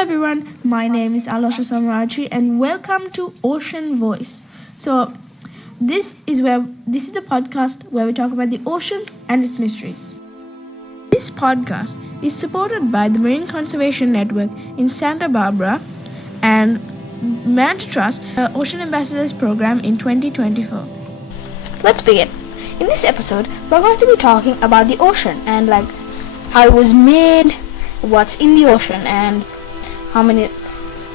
everyone, my name is Alasha Samarachi and welcome to Ocean Voice. So this is the podcast where we talk about the ocean and its mysteries. This podcast is supported by the Marine Conservation Network in Santa Barbara and meant to trust the Ocean Ambassadors Program in 2024. Let's begin. In this episode, we're going to be talking about the ocean and how it was made, what's in the ocean, and how many.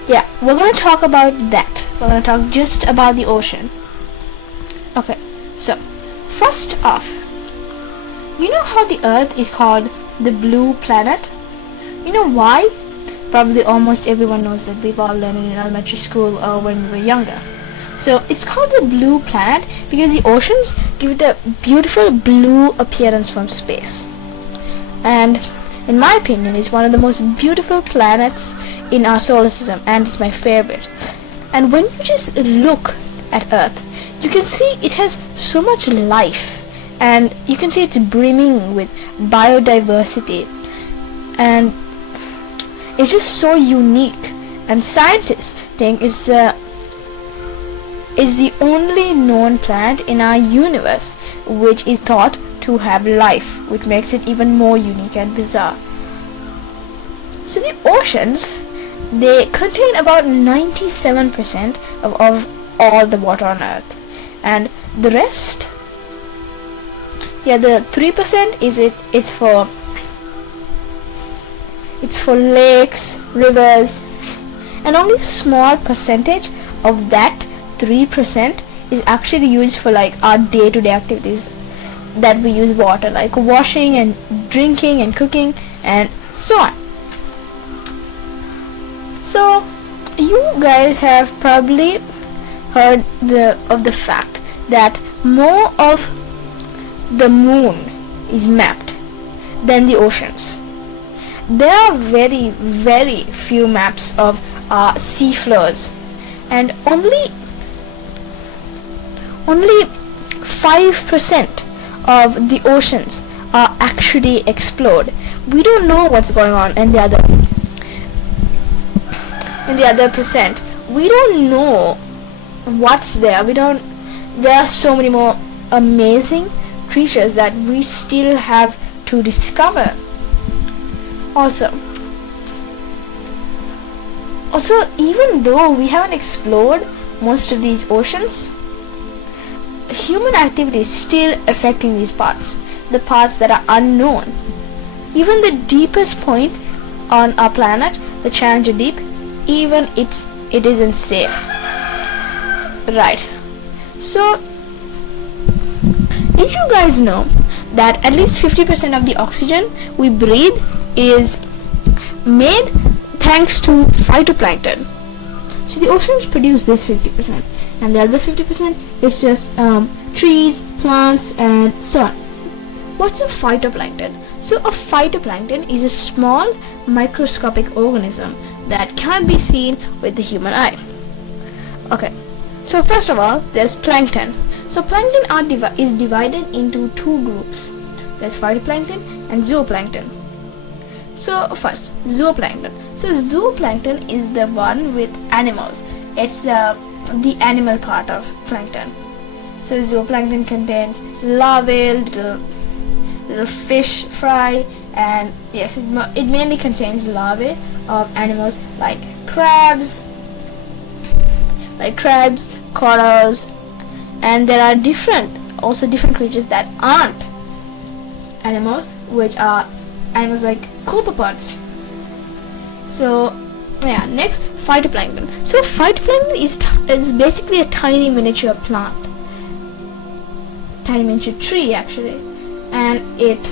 Yeah, we're going to talk about that. We're going to talk just about the ocean. Okay, so first off, you know how the Earth is called the blue planet? You know why? Probably almost everyone knows that. We've all learned it in elementary school or when we were younger. So it's called the blue planet because the oceans give it a beautiful blue appearance from space. And in my opinion, it's one of the most beautiful planets in our solar system, and it's my favorite. And when you just look at Earth, you can see it has so much life, and you can see it's brimming with biodiversity, and it's just so unique. And scientists think it's the only known planet in our universe which is thought to have life, which makes it even more unique and bizarre. So the oceans, they contain about 97% of all the water on Earth, and the rest, the 3% it's for lakes, rivers, and only a small percentage of that 3% is actually used for our day-to-day activities that we use water, like washing and drinking and cooking and so on. So you guys have probably heard of the fact that more of the moon is mapped than the oceans. There are very, very few maps of sea floors, and only 5% of the oceans are actually explored. We don't know what's going on in the other percent. We don't know what's there. There are so many more amazing creatures that we still have to discover. Also, even though we haven't explored most of these oceans, human activity is still affecting these parts, the parts that are unknown. Even the deepest point on our planet, the Challenger Deep, even it isn't safe. Right. So, did you guys know that at least 50% of the oxygen we breathe is made thanks to phytoplankton? So the oceans produce this 50%, and the other 50% is just trees, plants, and so on. What's a phytoplankton? So a phytoplankton is a small microscopic organism that cannot be seen with the human eye. Okay, so first of all, there's plankton. So plankton is divided into two groups. There's phytoplankton and zooplankton. So first, zooplankton. So zooplankton is the one with animals. It's the animal part of plankton. So zooplankton contains larvae, little fish fry, and yes, it mainly contains larvae of animals like crabs, corals, and there are different creatures that aren't animals, which are animals like copepods. So next, phytoplankton. So phytoplankton is basically a tiny miniature plant, tiny miniature tree actually, and it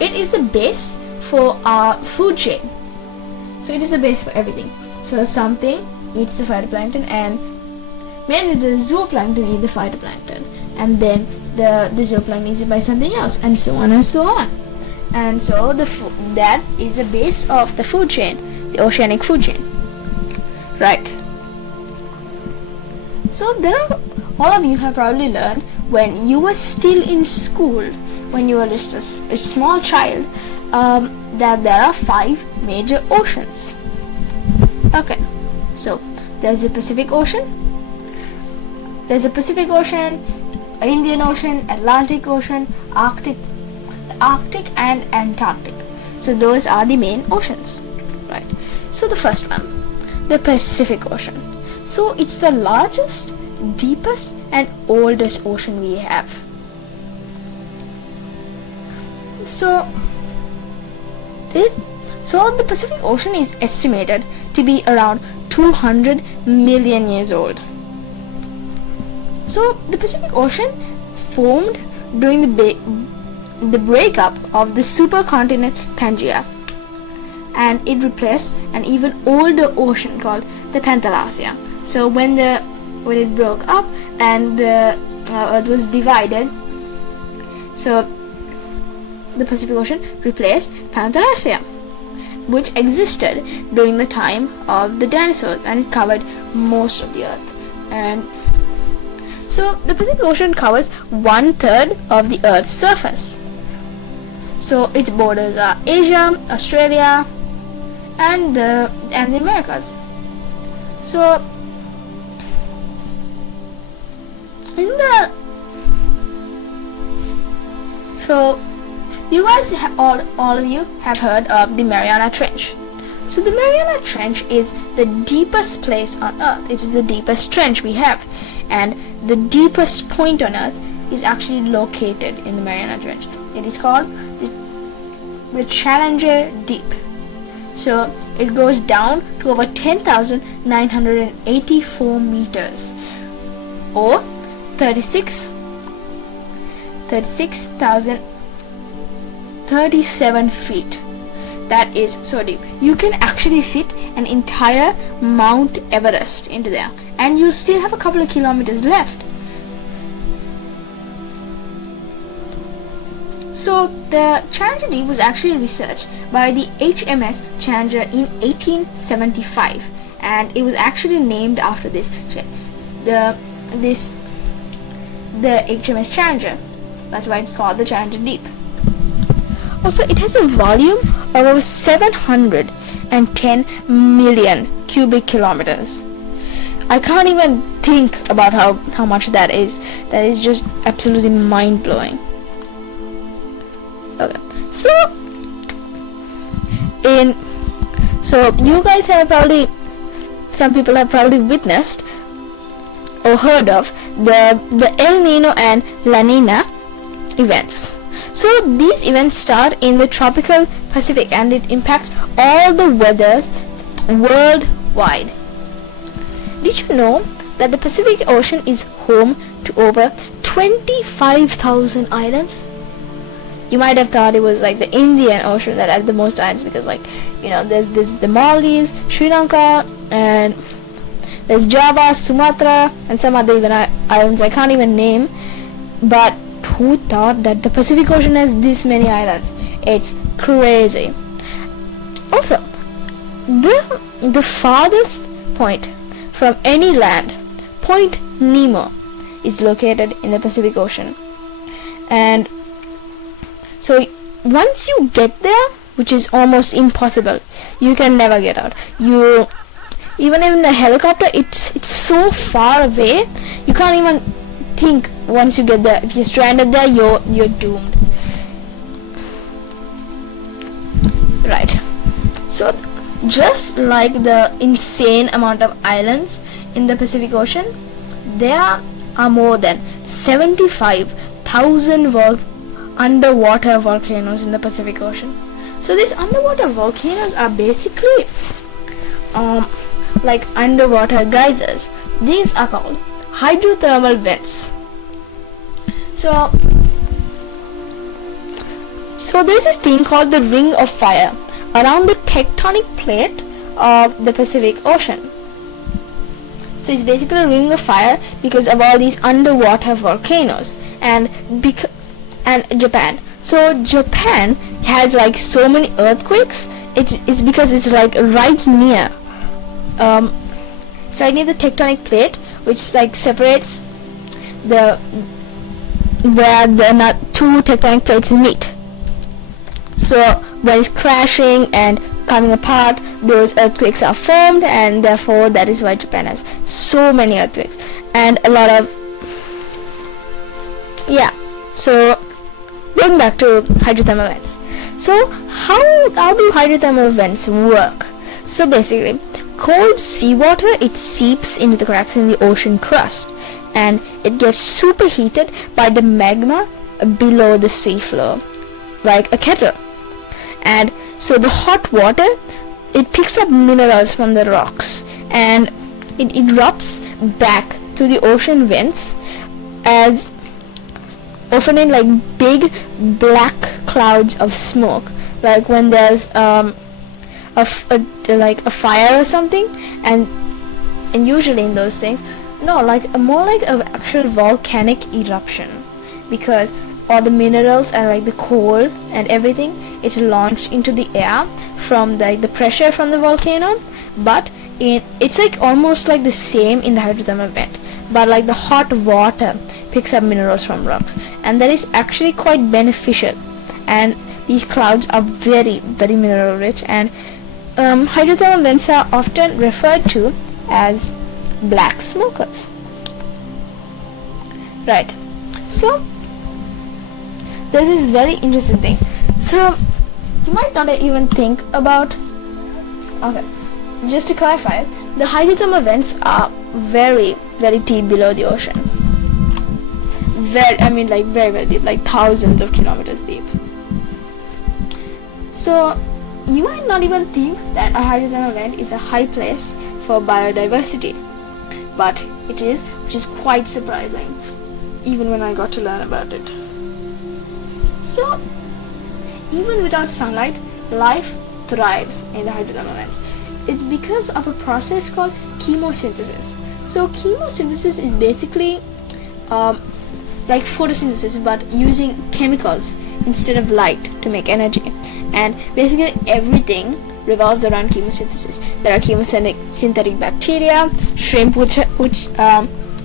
is the base for our food chain. So it is the base for everything. So something eats the phytoplankton, and mainly the zooplankton eat the phytoplankton, and then the zooplankton is eaten by something else, and so on and so on. And so that is the base of the food chain, the oceanic food chain. Right. So all of you have probably learned when you were still in school, when you were just a small child, that there are 5 major oceans. Okay, so there's the Pacific Ocean. There's the Pacific Ocean, Indian Ocean, Atlantic Ocean, Arctic and Antarctic. So those are the main oceans, right? So the first one, the Pacific Ocean. So it's the largest, deepest and oldest ocean we have. So the Pacific Ocean is estimated to be around 200 million years old. So the Pacific Ocean formed during the breakup of the supercontinent Pangaea, and it replaced an even older ocean called the Pantalasia. So when it broke up and the Earth was divided, so the Pacific Ocean replaced Pantalasia, which existed during the time of the dinosaurs, and it covered most of the Earth. And so the Pacific Ocean covers 1/3 of the Earth's surface. So its borders are Asia, Australia, and the Americas. So you guys all of you have heard of the Mariana Trench. So the Mariana Trench is the deepest place on Earth. It is the deepest trench we have, and the deepest point on Earth is actually located in the Mariana Trench. It is called the Challenger Deep. So it goes down to over 10,984 meters, or 36,037 feet. That is so deep. You can actually fit an entire Mount Everest into there, and you still have a couple of kilometers left. So the Challenger Deep was actually researched by the HMS Challenger in 1875, and it was actually named after this ship, the HMS Challenger. That's why it's called the Challenger Deep. Also, it has a volume of over 710 million cubic kilometers. I can't even think about how much that is. That is just absolutely mind-blowing. Okay, so you guys have probably, some people have probably witnessed or heard of the El Nino and La Nina events. So these events start in the tropical Pacific, and it impacts all the weathers worldwide. Did you know that the Pacific Ocean is home to over 25,000 islands? You might have thought it was like the Indian Ocean that had the most islands, because there's the Maldives, Sri Lanka, and there's Java, Sumatra, and some other even islands I can't even name. But who thought that the Pacific Ocean has this many islands? It's crazy. Also, the farthest point from any land, Point Nemo, is located in the Pacific Ocean. And so once you get there, which is almost impossible, you can never get out. Even in a helicopter, it's so far away, you can't even think once you get there. If you're stranded there, you're doomed. Right. So just like the insane amount of islands in the Pacific Ocean, there are more than 75,000 underwater volcanoes in the Pacific Ocean. So these underwater volcanoes are basically like underwater geysers. These are called hydrothermal vents. So there's this thing called the Ring of Fire around the tectonic plate of the Pacific Ocean. So it's basically a ring of fire because of all these underwater volcanoes and Japan. So Japan has like so many earthquakes. It's because it's like right near the tectonic plate, which like separates where the two tectonic plates meet. So when it's crashing and coming apart, those earthquakes are formed, and therefore that is why Japan has so many earthquakes and a lot of so going back to hydrothermal vents. So how do hydrothermal vents work? So basically, cold seawater, it seeps into the cracks in the ocean crust, and it gets superheated by the magma below the seafloor, like a kettle. And so the hot water, it picks up minerals from the rocks, and it erupts back to the ocean vents as often in like big black clouds of smoke, like when there's like a fire or something, and usually in those things, no, like more like an actual volcanic eruption, because all the minerals and like the coal and everything, it's launched into the air from the pressure from the volcano. But it's like almost like the same in the hydrothermal vent, but like the hot water picks up minerals from rocks, and that is actually quite beneficial. And these clouds are very, very mineral rich, and hydrothermal vents are often referred to as black smokers. Right. So there's this very interesting thing. So you might not even think about. Okay, just to clarify, the hydrothermal vents are very, very deep below the ocean. Very, very deep, like thousands of kilometers deep. So you might not even think that a hydrothermal vent is a high place for biodiversity, but it is, which is quite surprising, even when I got to learn about it. So even without sunlight, life thrives in the hydrothermal vents. It's because of a process called chemosynthesis. So chemosynthesis is basically like photosynthesis, but using chemicals instead of light to make energy. And basically everything revolves around chemosynthesis. There are chemosynthetic bacteria, shrimp, which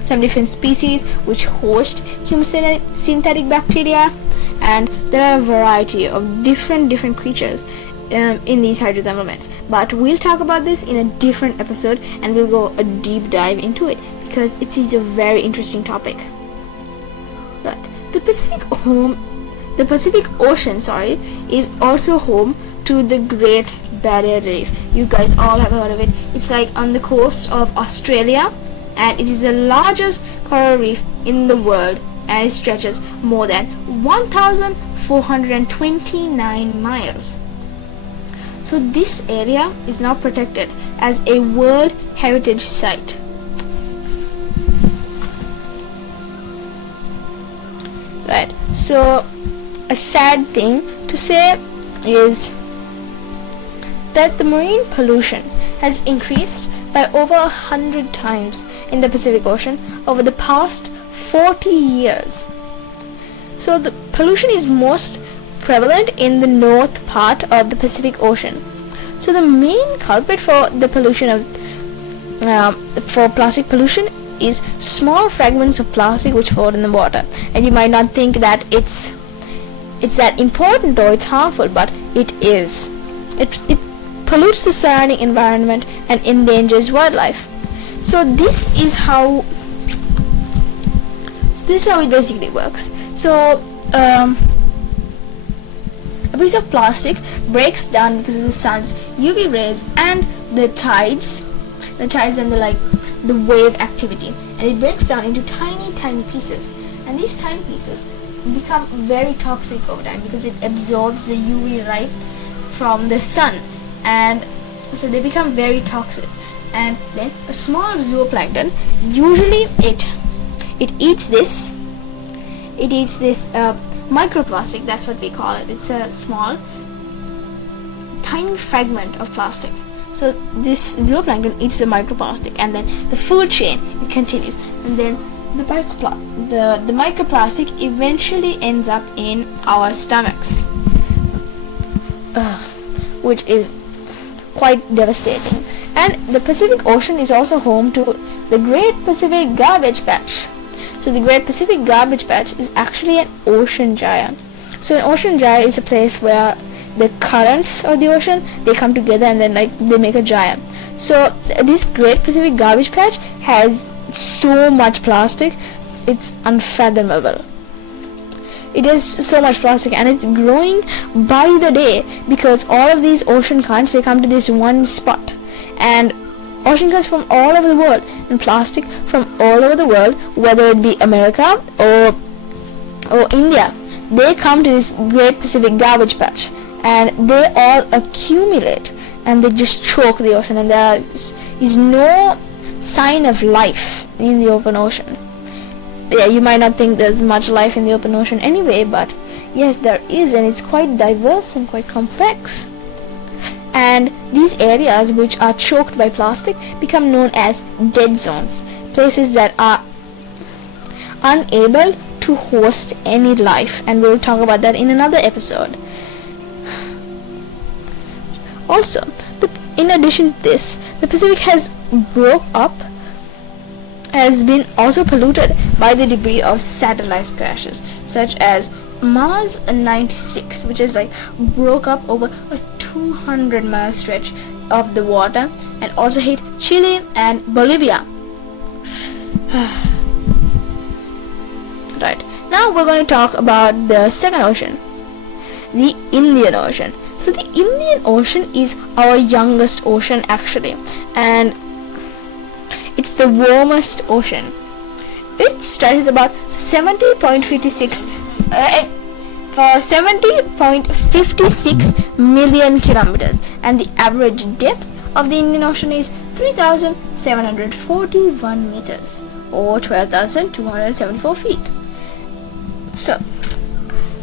some different species which host chemosynthetic bacteria, and there are a variety of different creatures in these hydrothermal vents. But we'll talk about this in a different episode, and we'll go a deep dive into it because it is a very interesting topic. But the Pacific Ocean, is also home to the Great Barrier Reef. You guys all have heard of it. It's like on the coast of Australia, and it is the largest coral reef in the world, and it stretches more than 1,429 miles. So this area is now protected as a World Heritage Site. Right. So a sad thing to say is that the marine pollution has increased by over 100 times in the Pacific Ocean over the past 40 years. So the pollution is most prevalent in the north part of the Pacific Ocean. So the main culprit for the pollution for plastic pollution is small fragments of plastic which float in the water. And you might not think that it's that important or it's harmful, but it is. It pollutes the surrounding environment and endangers wildlife. So this is how it basically works. So a piece of plastic breaks down because of the sun's UV rays and the tides and the wave activity, and it breaks down into tiny pieces, and these tiny pieces become very toxic over time because it absorbs the UV light from the sun, and so they become very toxic. And then a small zooplankton, usually it eats this microplastic, that's what we call it. It's a small tiny fragment of plastic. So this zooplankton eats the microplastic, and then the food chain, it continues, and then the microplastic eventually ends up in our stomachs, which is quite devastating. And the Pacific Ocean is also home to the Great Pacific Garbage Patch. So the Great Pacific Garbage Patch is actually an ocean gyre. So an ocean gyre is a place where the currents of the ocean, they come together and then like they make a gyre. So this Great Pacific Garbage Patch has so much plastic, it's unfathomable. It is so much plastic, and it's growing by the day because all of these ocean currents, they come to this one spot, and ocean currents from all over the world and plastic from all over the world, whether it be America or India, they come to this Great Pacific Garbage Patch, and they all accumulate and they just choke the ocean, and there is no sign of life in the open ocean. Yeah, you might not think there's much life in the open ocean anyway, but yes, there is, and it's quite diverse and quite complex. And these areas which are choked by plastic become known as dead zones, places that are unable to host any life, and we'll talk about that in another episode. Also, in addition to this, the Pacific has been also polluted by the debris of satellite crashes, such as Mars 96, which is like broke up over a 200-mile stretch of the water, and also hit Chile and Bolivia. Right, now we're going to talk about the second ocean, the Indian Ocean. So the Indian Ocean is our youngest ocean actually, and it's the warmest ocean. It stretches about 70.56 million kilometers, and the average depth of the Indian Ocean is 3,741 meters or 12,274 feet. So,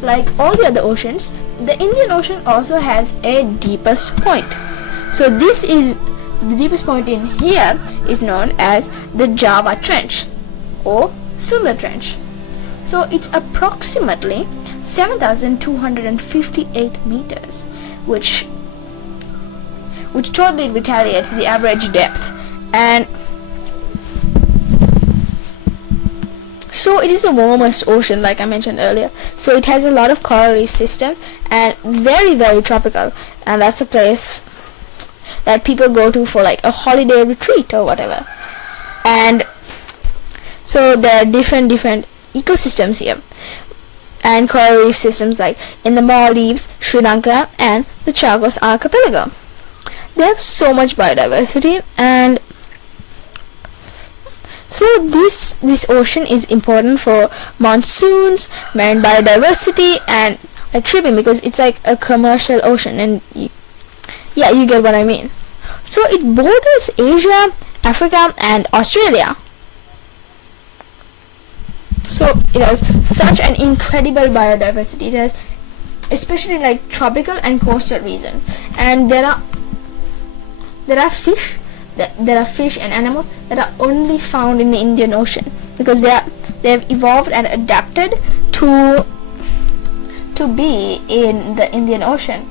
like all the other oceans, the Indian Ocean also has a deepest point. So this is the deepest point in here is known as the Java Trench or Sunda Trench. So it's approximately 7,258 meters, which totally retaliates the average depth, and so it is the warmest ocean, like I mentioned earlier. So it has a lot of coral reef systems and very, very tropical, and that's a place that people go to for like a holiday retreat or whatever. And so there are different ecosystems here, and coral reef systems like in the Maldives, Sri Lanka, and the Chagos Archipelago. They have so much biodiversity, and so this ocean is important for monsoons, marine biodiversity, and like shipping, because it's like a commercial ocean, and you get what I mean. So it borders Asia, Africa, and Australia. So it has such an incredible biodiversity. It has especially like tropical and coastal regions, and there are fish and animals that are only found in the Indian Ocean, because they have evolved and adapted to be in the Indian Ocean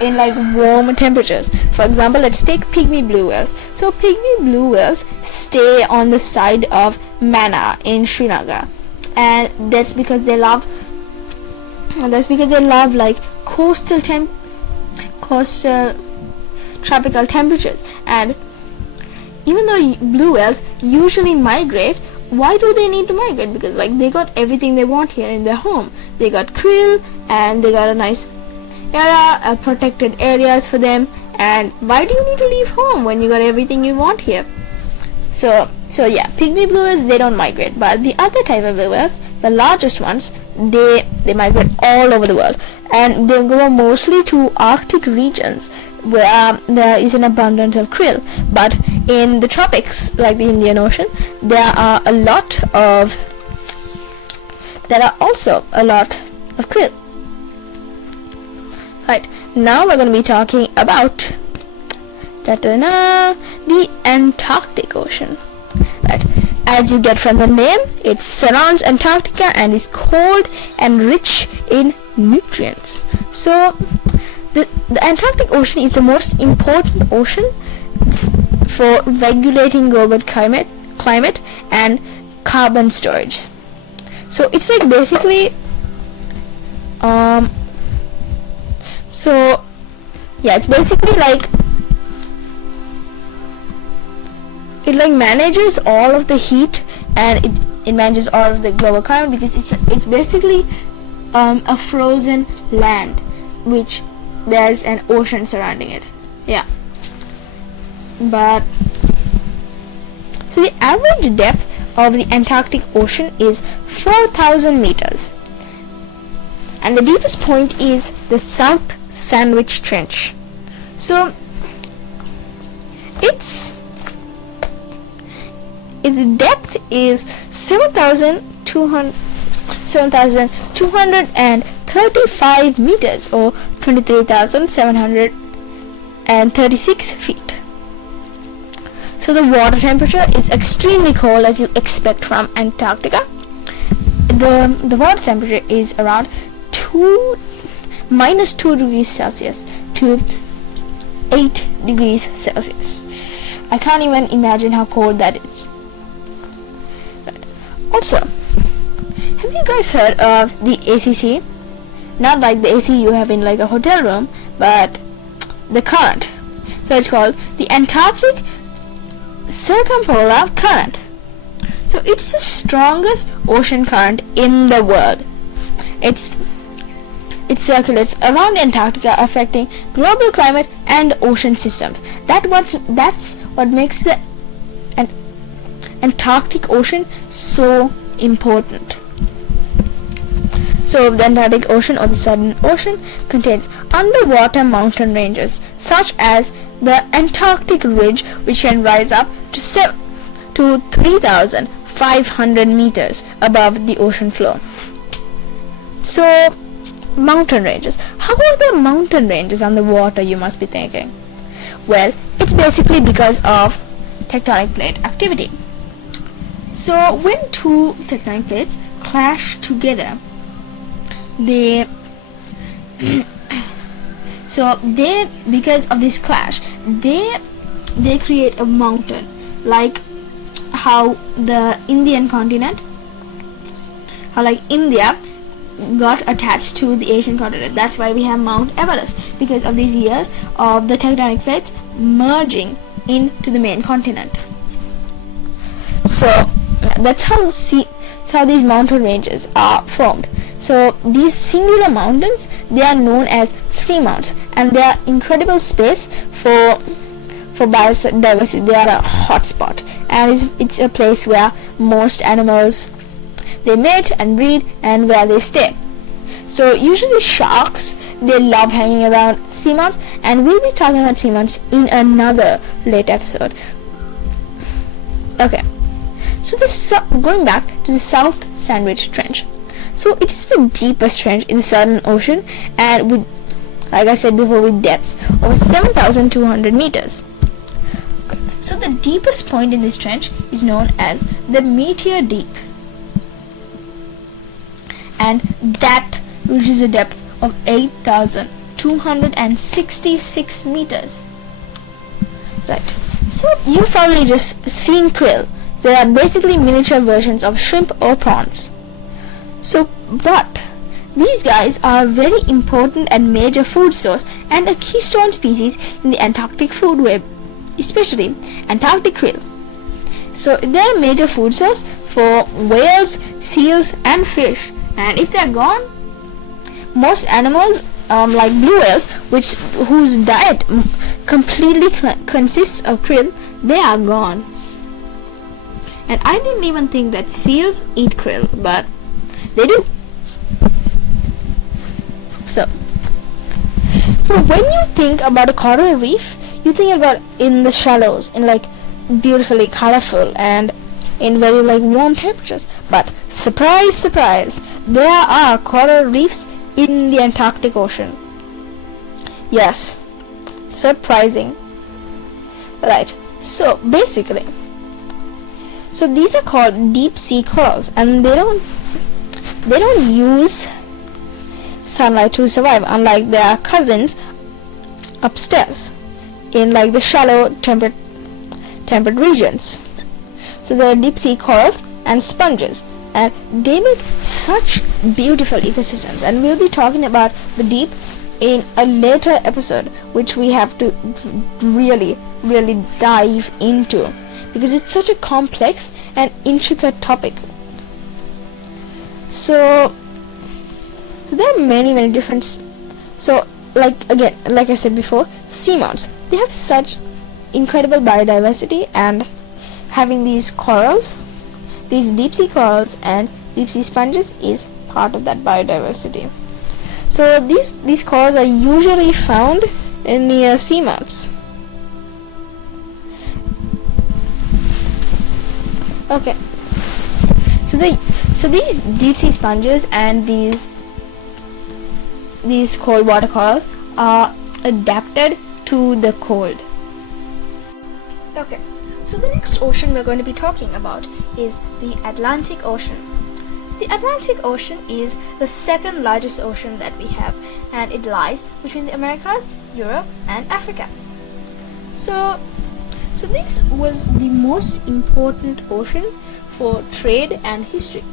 in like warm temperatures. For example, let's take pygmy blue whales. So pygmy blue whales stay on the side of Mannar in Sri Lanka, and that's because they love like coastal tropical temperatures. And even though blue whales usually migrate, why do they need to migrate? Because like they got everything they want here in their home. They got krill, and they got a nice area, protected areas for them. And why do you need to leave home when you got everything you want here? So yeah, pygmy blue whales, they don't migrate. But the other type of blue whales, the largest ones, they migrate all over the world, and they go mostly to Arctic regions where there is an abundance of krill. But in the tropics, like the Indian Ocean, there are also a lot of krill. Right, now we're going to be talking about the Antarctic Ocean. Right, as you get from the name, it surrounds Antarctica and is cold and rich in nutrients. So the Antarctic Ocean is the most important ocean for regulating global climate and carbon storage. So it's like basically So yeah, it's basically like it like manages all of the heat, and it manages all of the global climate, because it's basically a frozen land which there's an ocean surrounding it. Yeah, but so the average depth of the Antarctic Ocean is 4,000 meters, and the deepest point is the South Sandwich Trench. So its depth is 7,235 meters, or 23,736 feet. So the water temperature is extremely cold, as you expect from Antarctica. The water temperature is around minus 2 degrees Celsius to 8 degrees Celsius. I can't even imagine how cold that is. Also, have you guys heard of the ACC? Not like the AC you have in like a hotel room, but the current. So it's called the Antarctic Circumpolar Current. So it's the strongest ocean current in the world. It circulates around Antarctica, affecting global climate and ocean systems. That's what makes the Antarctic Ocean so important. So the Antarctic Ocean, or the Southern Ocean, contains underwater mountain ranges such as the Antarctic Ridge, which can rise up to 3,500 meters above the ocean floor. So mountain ranges. How are the mountain ranges on the water, you must be thinking? Well, it's basically because of tectonic plate activity. So when two tectonic plates clash together, because of this clash, they create a mountain, like how the Indian continent, how like India got attached to the Asian continent. That's why we have Mount Everest, because of these years of the tectonic plates merging into the main continent. So that's how these mountain ranges are formed. So these singular mountains, they are known as seamounts, and they are incredible space for biodiversity. They are a hotspot, and it's a place where most animals, they mate and breed, and where they stay. So usually sharks, they love hanging around seamounts, and we'll be talking about seamounts in another late episode. Okay, so going back to the South Sandwich Trench. So it is the deepest trench in the Southern Ocean, and with, like I said before, with depths over 7,200 meters. So the deepest point in this trench is known as the Meteor Deep, and that reaches a depth of 8,266 meters. Right. So you've probably just seen krill. They are basically miniature versions of shrimp or prawns. So, but these guys are a very important and major food source and a keystone species in the Antarctic food web, especially Antarctic krill. So they're a major food source for whales, seals, and fish. And if they're gone, most animals, like blue whales, whose diet completely consists of krill, they are gone. And I didn't even think that seals eat krill, but they do. So when you think about a coral reef, you think about in the shallows, in like beautifully colorful and in very like warm temperatures. But surprise, surprise, there are coral reefs in the Antarctic Ocean. Yes, surprising. Right. So basically, these are called deep sea corals, and they don't use sunlight to survive, unlike their cousins upstairs in like the shallow temperate regions. So they are deep sea corals and sponges, and they make such beautiful ecosystems, and we'll be talking about the deep in a later episode, which we have to really dive into, because it's such a complex and intricate topic. So there are many different like I said before, seamounts, they have such incredible biodiversity, and having these corals, these deep sea corals and deep sea sponges is part of that biodiversity. So these corals are usually found near seamounts. Okay, so these deep sea sponges and these cold water corals are adapted to the cold. Okay, so the next ocean we're going to be talking about is the Atlantic Ocean. So the Atlantic Ocean is the second largest ocean that we have, and it lies between the Americas, Europe, and Africa. So this was the most important ocean for trade and history.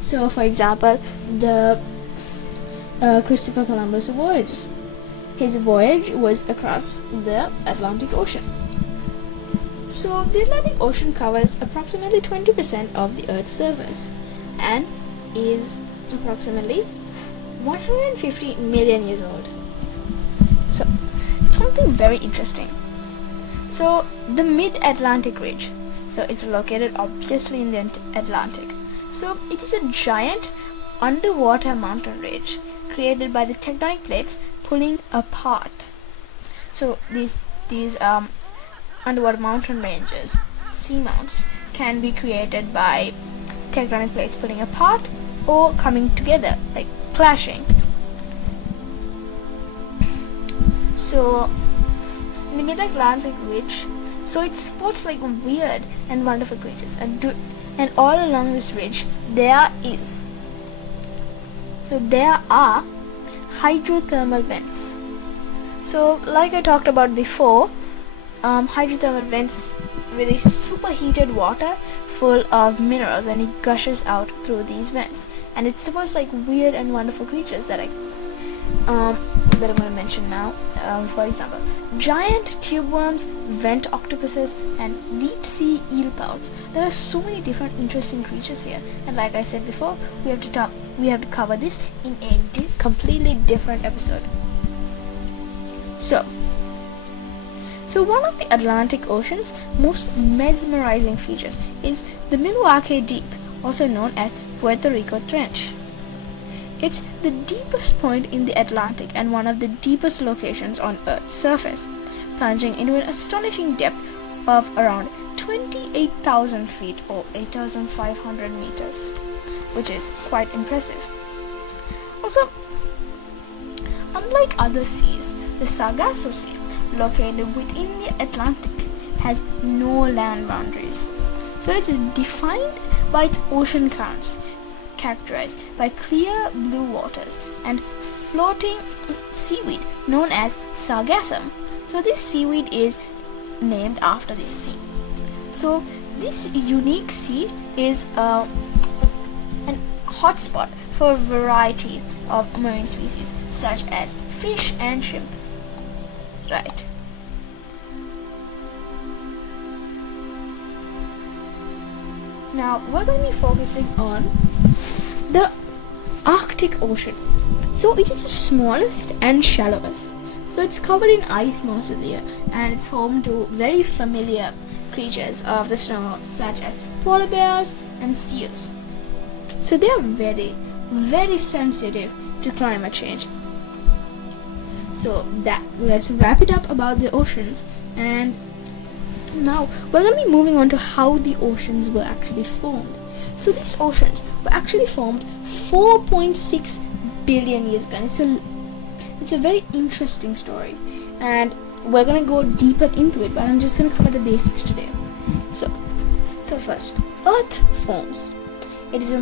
So for example, the Christopher Columbus voyage. His voyage was across the Atlantic Ocean. So the Atlantic Ocean covers approximately 20% of the Earth's surface and is approximately 150 million years old. So something very interesting. So the Mid-Atlantic Ridge. So it's located obviously in the Atlantic. So it is a giant underwater mountain range created by the tectonic plates pulling apart. So these underwater mountain ranges, seamounts, can be created by tectonic plates pulling apart or coming together, like clashing. So in the Mid-Atlantic Ridge, so it supports like weird and wonderful creatures, and all along this ridge there are hydrothermal vents. So like I talked about before, hydrothermal vents with a superheated water full of minerals, and it gushes out through these vents, and it supports like weird and wonderful creatures that I'm going to mention now. For example, giant tube worms, vent octopuses, and deep sea eel pouts. There are so many different interesting creatures here, and like I said before, we have to cover this in a completely different episode. So one of the Atlantic Ocean's most mesmerizing features is the Milwaukee Deep, also known as Puerto Rico Trench. It's the deepest point in the Atlantic and one of the deepest locations on Earth's surface, plunging into an astonishing depth of around 28,000 feet or 8,500 meters, which is quite impressive. Also, unlike other seas, the Sargasso Sea, located within the Atlantic, has no land boundaries. So it's defined by its ocean currents, characterized by clear blue waters and floating seaweed known as sargassum. So this seaweed is named after this sea. So this unique sea is an hotspot for a variety of marine species such as fish and shrimp. Right. Now we're going to be focusing on the Arctic Ocean. So it is the smallest and shallowest. So it's covered in ice most of the year, and it's home to very familiar creatures of the snow such as polar bears and seals. So they are very, very sensitive to climate change. So let's wrap it up about the oceans, and now we're going to be moving on to how the oceans were actually formed. So these oceans were actually formed 4.6 billion years ago, and it's a very interesting story, and we're going to go deeper into it, but I'm just going to cover the basics today. So first, Earth forms. It's a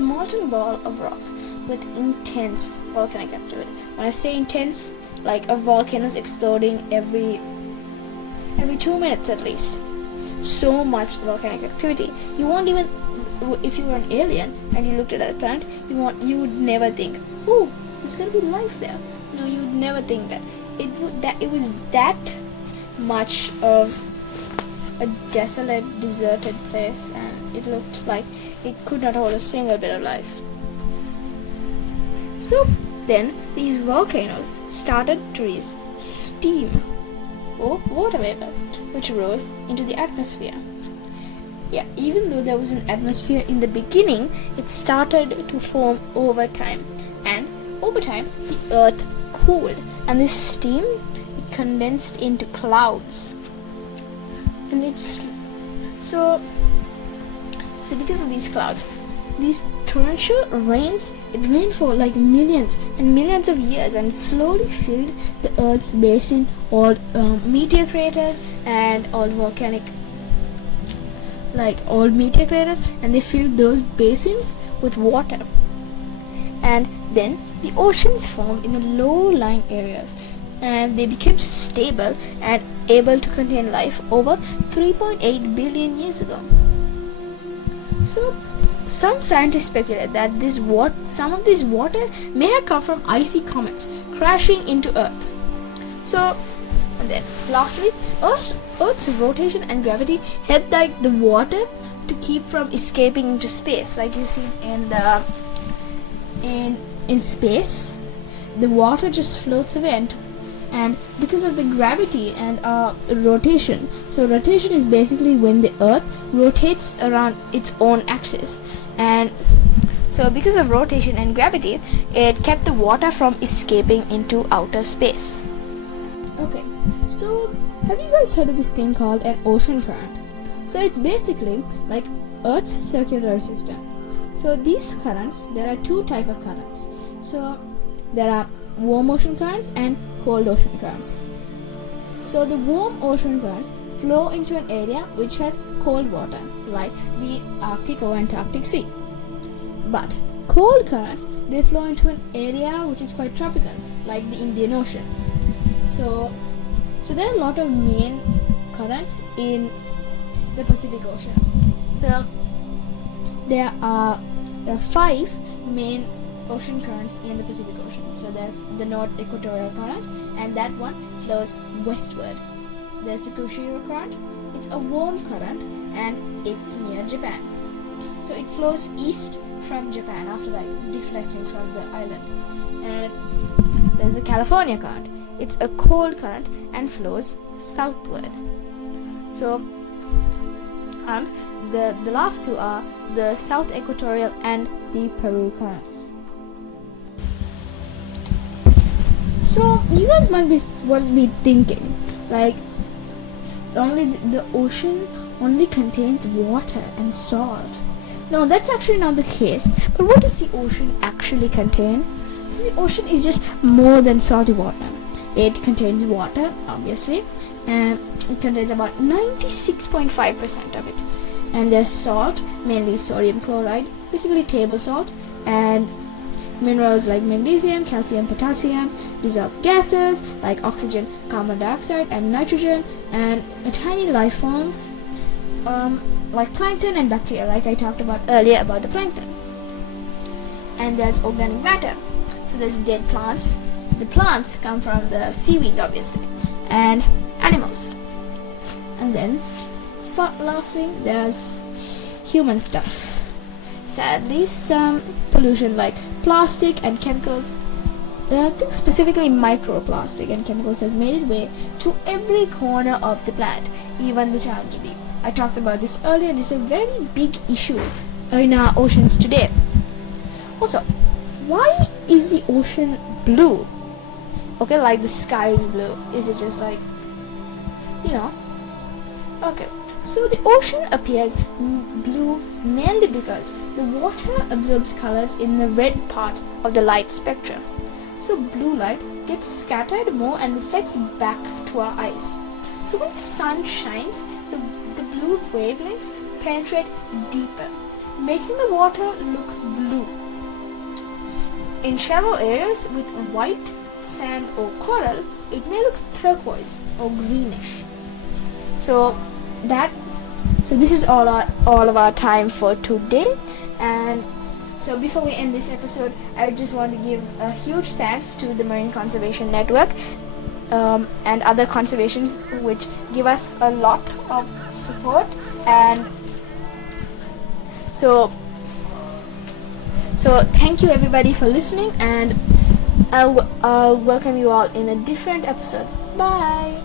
molten ball of rock with intense volcanic activity. When I say intense, like a volcano is exploding every 2 minutes at least. So much volcanic activity. You won't even, if you were an alien and you looked at that planet, you would never think, oh, there's gonna be life there. No, you'd never think that. It was that much of a desolate, deserted place, and it looked like it could not hold a single bit of life. So then these volcanoes started to release steam or water vapor, which rose into the atmosphere. Yeah, even though there was an atmosphere in the beginning, it started to form over time, and over time the earth cooled, and this steam condensed into clouds. And it's so because of these clouds, these torrential rains, it rained for like millions and millions of years, and slowly filled the earth's basin, all meteor craters and all volcanic, like all meteor craters, and they filled those basins with water. And then the oceans formed in the low-lying areas, and they became stable and able to contain life over 3.8 billion years ago. So some scientists speculate that some of this water may have come from icy comets crashing into Earth. So, and then lastly, Earth's rotation and gravity help like the water to keep from escaping into space. Like you see in space, the water just floats away, and because of the gravity and rotation. So rotation is basically when the earth rotates around its own axis, and so because of rotation and gravity, it kept the water from escaping into outer space. Okay, so have you guys heard of this thing called an ocean current? So it's basically like Earth's circular system. So these currents, there are two types of currents. So there are warm ocean currents and cold ocean currents. So the warm ocean currents flow into an area which has cold water, like the Arctic or Antarctic Sea. But cold currents, they flow into an area which is quite tropical, like the Indian Ocean. So there are a lot of main currents in the Pacific Ocean. So there are 5 main ocean currents in the Pacific Ocean. So there's the North Equatorial Current, and that one flows westward. There's the Kushiro Current. It's a warm current, and it's near Japan. So it flows east from Japan after like deflecting from the island. And there's the California Current. It's a cold current and flows southward. So, and the last two are the South Equatorial and the Peru currents. So you guys might be thinking, like, the ocean only contains water and salt. No, that's actually not the case. But what does the ocean actually contain? So the ocean is just more than salty water. It contains water, obviously, and it contains about 96.5% of it. And there's salt, mainly sodium chloride, basically table salt, and minerals like magnesium, calcium, potassium, dissolved gases like oxygen, carbon dioxide, and nitrogen, and tiny life forms like plankton and bacteria, like I talked about earlier about the plankton. And there's organic matter. So there's dead plants. The plants come from the seaweeds, obviously, and animals. And then lastly, there's human stuff. Sadly, some pollution like plastic and chemicals, I think specifically microplastic and chemicals, has made its way to every corner of the planet, even the tragedy. I talked about this earlier, and it's a very big issue in our oceans today. Also, why is the ocean blue? Okay, like the sky is blue. Is it just like, Okay, so the ocean appears blue mainly because the water absorbs colors in the red part of the light spectrum. So blue light gets scattered more and reflects back to our eyes. So when the sun shines, the blue wavelengths penetrate deeper, making the water look blue. In shallow areas with white sand or coral, it may look turquoise or greenish. So this is all of our time for today, and so So before we end this episode, I just want to give a huge thanks to the Marine Conservation Network and other conservations which give us a lot of support. And so thank you everybody for listening, and I'll welcome you all in a different episode. Bye.